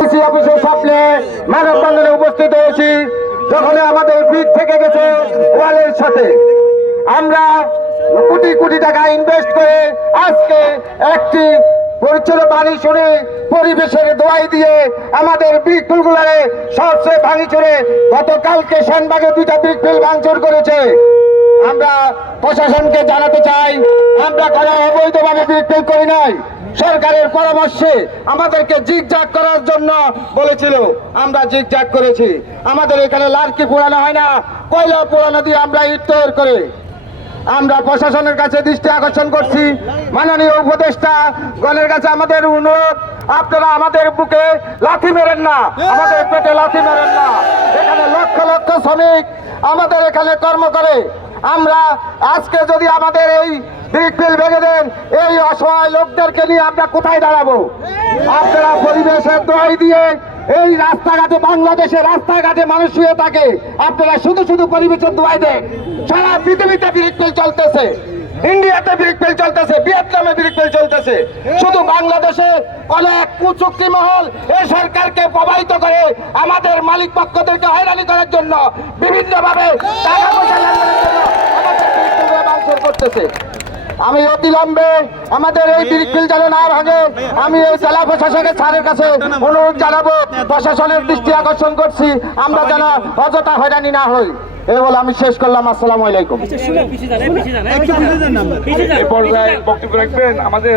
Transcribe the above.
অফিসের সামনে মানববন্ধনে উপস্থিত হয়েছি, যখন আমাদের ব্রিজ থেকে গেছে ওয়ালের সাথে। আমরা কোটি কোটি টাকা ইনভেস্ট করে আজকে একটি পরিচ্ছন্ন পানি শুনে পরিবেশের দোয়াই দিয়ে আমাদের ব্রিজগুলোরে সবচেয়ে ভাঙি চড়ে গতকালকে সেনবাগে 2টা ব্রিজ ফেল ভাঙচুর করেছে। আমরা প্রশাসনকে জানাতে চাই, আমরা কোনো অবৈধভাবে ব্রিজ ফেল করি নাই। সরকারের পরামর্শে আমাদেরকে জিগজাগ করার জন্য বলেছিল, আমরা জিগজাগ করেছি। আমাদের এখানে লার্কি পোড়ানো হয় না, কয়লা পোড়ানো দিয়ে আমরা ইট তৈরি করে। আমরা প্রশাসনের কাছে দৃষ্টি আকর্ষণ করছি, মাননীয় উপদেষ্টা গণের কাছে আমাদের অনুরোধ, আপনারা আমাদের বুকে লাথি মেরেন না, আমাদের পেটে লাথি মেরেন না। এখানে লক্ষ লক্ষ শ্রমিক আমাদের এখানে কর্ম করে। আমরা আজকে যদি আমাদের এই ব্রিজ ফেল ভেঙে দেন, এই অসহায় লোকদেরকে নিয়ে আমরা কোথায় দাঁড়াবো? আপনারা পরিবেশের দোহাই দিয়ে এই রাস্তাঘাটে, বাংলাদেশের রাস্তাঘাটে মানুষ শুয়ে থাকে, আপনারা শুধু শুধু পরিবেশের দোহাই দেন। সারা পৃথিবীতে ব্রিজ ফেল চলতেছে, ইন্ডিয়াতে ব্রিজ ফেল চলতেছে, ভিয়েতনামে ব্রিজ ফেল চলতেছে। শুধু বাংলাদেশে অনেক কুচুক্তি মহল এই সরকারকে প্রভাবিত করে আমাদের মালিক পক্ষদেরকে হয়রানি করার জন্য, বিভিন্ন ভাবে টাকা পয়সা লেনদেনের জন্য আমাদের ব্রিজ ফেল ভাঙচুর করতেছে। আমি অবিলম্বে আমাদের এই ব্রিজ ফেল যেন না ভাঙে, আমি এই জেলা প্রশাসনের স্যারের কাছে অনুরোধ জানাবো, প্রশাসনের দৃষ্টি আকর্ষণ করছি, আমরা যেন অযথা হয়রানি না হই। এই বলে আমি শেষ করলাম। আসসালামু আলাইকুম। বক্তব্য রাখবেন আমাদের